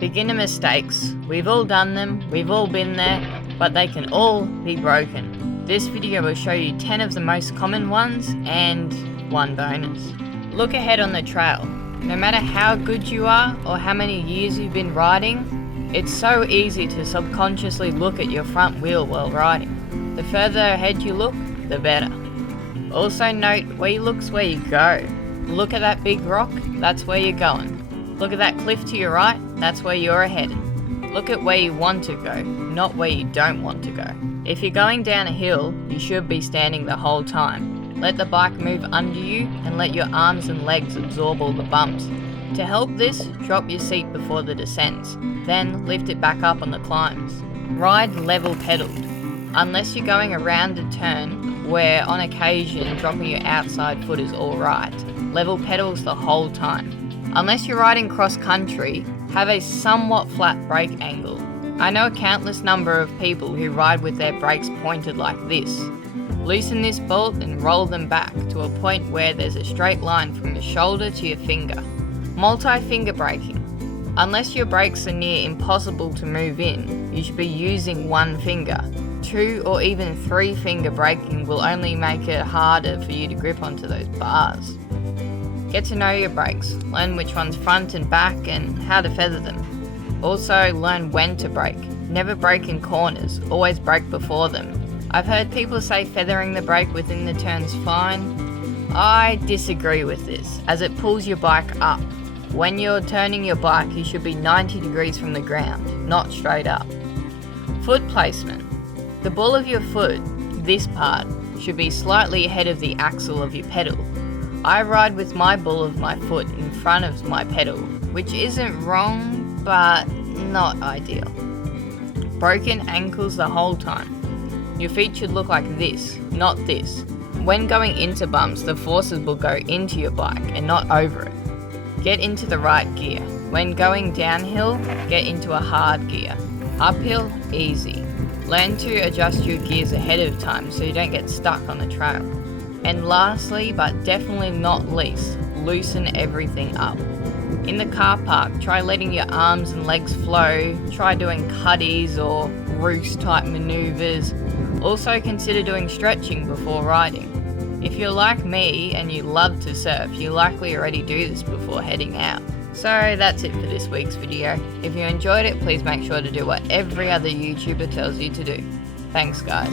Beginner mistakes. We've all done them, we've all been there, but they can all be broken. This video will show you 10 of the most common ones and one bonus. Look ahead on the trail. No matter how good you are or how many years you've been riding, it's so easy to subconsciously look at your front wheel while riding. The further ahead you look, the better. Also note, where you look's where you go. Look at that big rock, that's where you're going. Look at that cliff to your right, that's where you're headed. Look at where you want to go, not where you don't want to go. If you're going down a hill, you should be standing the whole time. Let the bike move under you and let your arms and legs absorb all the bumps. To help this, drop your seat before the descents, then lift it back up on the climbs. Ride level pedaled. Unless you're going around a turn, where on occasion dropping your outside foot is alright, level pedals the whole time. Unless you're riding cross country, have a somewhat flat brake angle. I know a countless number of people who ride with their brakes pointed like this. Loosen this bolt and roll them back to a point where there's a straight line from your shoulder to your finger. Multi-finger braking. Unless your brakes are near impossible to move in, you should be using one finger. 2 or even 3 finger braking will only make it harder for you to grip onto those bars. Get to know your brakes, learn which one's front and back and how to feather them. Also learn when to brake. Never brake in corners, always brake before them. I've heard people say feathering the brake within the turn's fine. I disagree with this, as it pulls your bike up. When you're turning your bike, you should be 90 degrees from the ground, not straight up. Foot placement. The ball of your foot, this part, should be slightly ahead of the axle of your pedal. I ride with my ball of my foot in front of my pedal, which isn't wrong, but not ideal. Broken ankles the whole time. Your feet should look like this, not this. When going into bumps, the forces will go into your bike and not over it. Get into the right gear. When going downhill, get into a hard gear. Uphill, easy. Learn to adjust your gears ahead of time so you don't get stuck on the trail. And lastly, but definitely not least, loosen everything up. In the car park, try letting your arms and legs flow, try doing cuddies or roost type maneuvers. Also consider doing stretching before riding. If you're like me and you love to surf, you likely already do this before heading out. So that's it for this week's video. If you enjoyed it, please make sure to do what every other YouTuber tells you to do. Thanks guys.